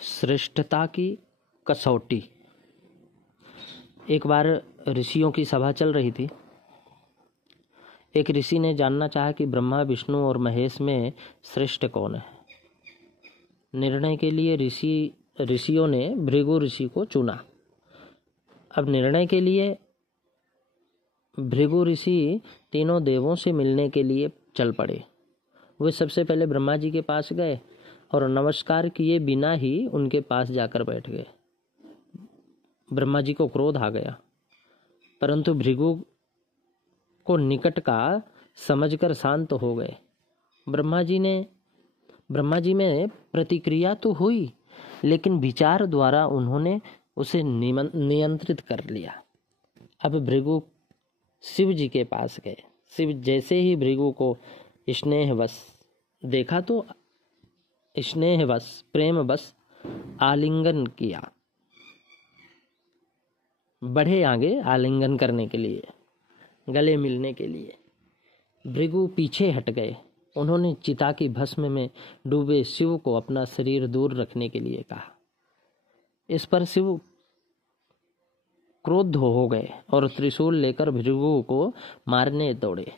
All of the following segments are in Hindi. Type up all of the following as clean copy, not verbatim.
श्रेष्ठता की कसौटी। एक बार ऋषियों की सभा चल रही थी। एक ऋषि ने जानना चाहा कि ब्रह्मा, विष्णु और महेश में श्रेष्ठ कौन है। निर्णय के लिए ऋषियों ने भृगु ऋषि को चुना। अब निर्णय के लिए भृगु ऋषि तीनों देवों से मिलने के लिए चल पड़े। वे सबसे पहले ब्रह्मा जी के पास गए और नमस्कार किए बिना ही उनके पास जाकर बैठ गए। ब्रह्मा जी को क्रोध आ गया, परंतु भृगु को निकट का समझकर शांत हो गए। ब्रह्मा जी में प्रतिक्रिया तो हुई, लेकिन विचार द्वारा उन्होंने उसे नियंत्रित कर लिया। अब भृगु शिव जी के पास गए। शिव जैसे ही भृगु को स्नेहवश देखा तो स्नेहवश, प्रेमवश आलिंगन किया। बढ़े आगे आलिंगन करने के लिए, गले मिलने के लिए। भृगु पीछे हट गए। उन्होंने चिता की भस्म में डूबे शिव को अपना शरीर दूर रखने के लिए कहा। इस पर शिव क्रोध हो गए और त्रिशूल लेकर भृगु को मारने दौड़े।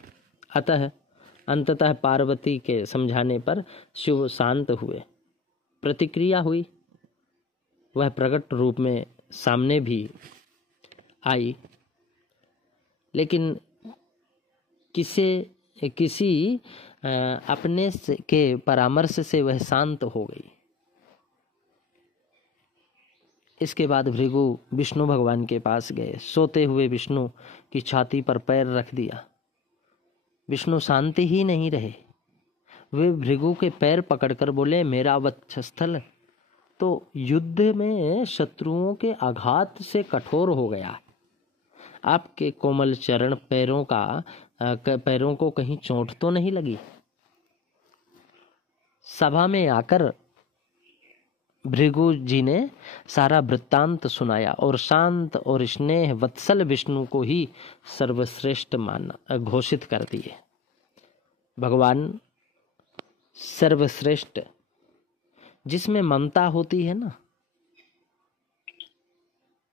अंततः पार्वती के समझाने पर शिव शांत हुए। प्रतिक्रिया हुई, वह प्रकट रूप में सामने भी आई, लेकिन किसी अपने के परामर्श से वह शांत हो गई। इसके बाद भृगु विष्णु भगवान के पास गए। सोते हुए विष्णु की छाती पर पैर रख दिया। विष्णु शांत ही नहीं रहे। वे भृगु के पैर पकड़कर बोले, मेरा वक्षस्थल तो युद्ध में शत्रुओं के आघात से कठोर हो गया। आपके कोमल चरण पैरों को कहीं चोट तो नहीं लगी। सभा में आकर भृगु जी ने सारा वृत्तांत सुनाया और शांत और स्नेह वत्सल विष्णु को ही सर्वश्रेष्ठ घोषित कर दिए। भगवान सर्वश्रेष्ठ, जिसमें ममता होती है ना,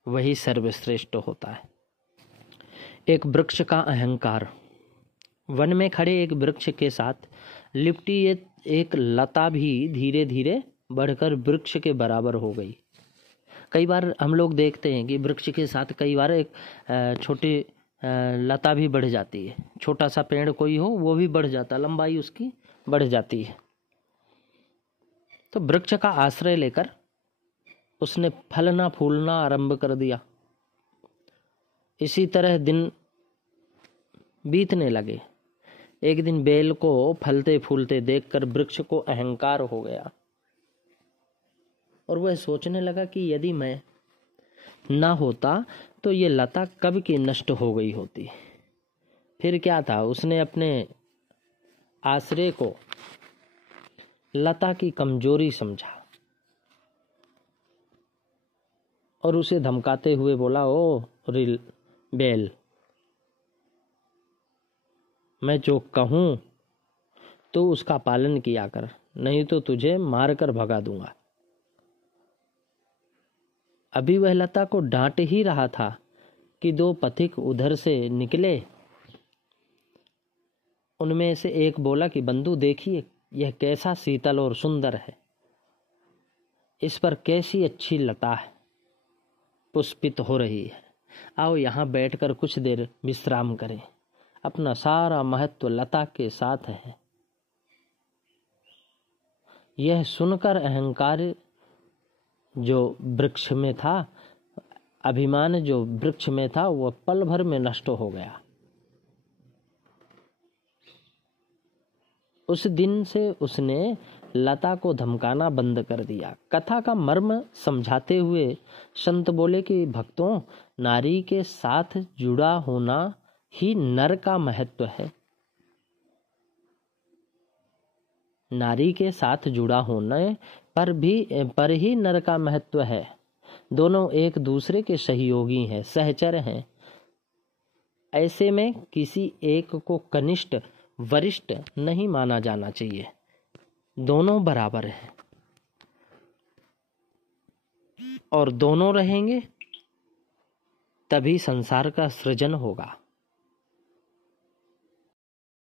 वही सर्वश्रेष्ठ होता है। एक वृक्ष का अहंकार। वन में खड़े एक वृक्ष के साथ लिपटी एक लता भी धीरे धीरे बढ़कर वृक्ष के बराबर हो गई। कई बार हम लोग देखते हैं कि वृक्ष के साथ कई बार एक छोटी लता भी बढ़ जाती है। छोटा सा पेड़ कोई हो, वो भी बढ़ जाता, लंबाई उसकी बढ़ जाती है। तो वृक्ष का आश्रय लेकर उसने फलना फूलना आरंभ कर दिया। इसी तरह दिन बीतने लगे। एक दिन बेल को फलते फूलते देखकर वृक्ष को अहंकार हो गया और वह सोचने लगा कि यदि मैं ना होता तो ये लता कब की नष्ट हो गई होती। फिर क्या था, उसने अपने आश्रय को लता की कमजोरी समझा और उसे धमकाते हुए बोला, ओ बेल, मैं जो कहूं तो उसका पालन किया कर, नहीं तो तुझे मारकर भगा दूंगा। अभी वह लता को डांट ही रहा था कि दो पथिक उधर से निकले। उनमें से एक बोला कि बंधु देखिए, यह कैसा शीतल और सुंदर है। इस पर कैसी अच्छी लता है, पुष्पित हो रही है। आओ यहाँ बैठकर कुछ देर विश्राम करें। अपना सारा महत्व लता के साथ है। यह सुनकर अहंकार जो वृक्ष में था, अभिमान जो वृक्ष में था, वह पल भर में नष्ट हो गया। उस दिन से उसने लता को धमकाना बंद कर दिया। कथा का मर्म समझाते हुए संत बोले कि भक्तों, नारी के साथ जुड़ा होना ही नर का महत्व है। नारी के साथ जुड़ा होने पर ही नर का महत्व है। दोनों एक दूसरे के सहयोगी हैं, सहचर हैं। ऐसे में किसी एक को कनिष्ठ वरिष्ठ नहीं माना जाना चाहिए। दोनों बराबर हैं। और दोनों रहेंगे तभी संसार का सृजन होगा।